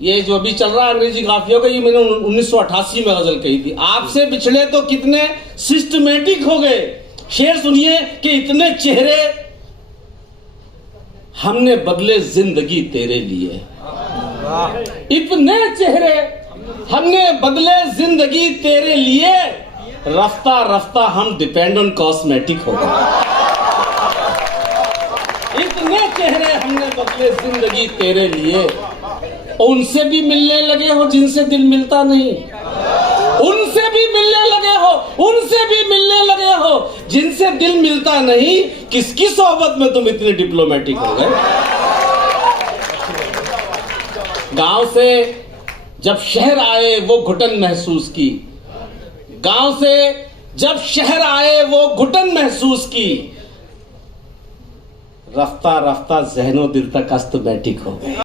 ये जो अभी चल रहा है अंग्रेजी काफियों का, ये मैंने 1988 में गजल कही थी। आपसे बिछड़े तो कितने सिस्टमेटिक हो गए। शेर सुनिए कि इतने चेहरे हमने बदले जिंदगी तेरे लिए, इतने चेहरे हमने बदले जिंदगी तेरे लिए, रफ्ता रफ्ता हम डिपेंड ऑन कॉस्मेटिक हो गए। इतने चेहरे हमने बदले जिंदगी तेरे लिए, उनसे भी मिलने लगे हो जिनसे दिल मिलता नहीं, उनसे भी मिलने लगे हो, उनसे भी मिलने लगे हो जिनसे दिल मिलता नहीं। किसकी सोहबत में तुम इतने डिप्लोमेटिक हो गए। गांव से जब शहर आए वो घुटन महसूस की, गांव से जब शहर आए वो घुटन महसूस की, रफ्ता रफ्ता ज़हनो दिल तक अस्तमैटिक हो गए।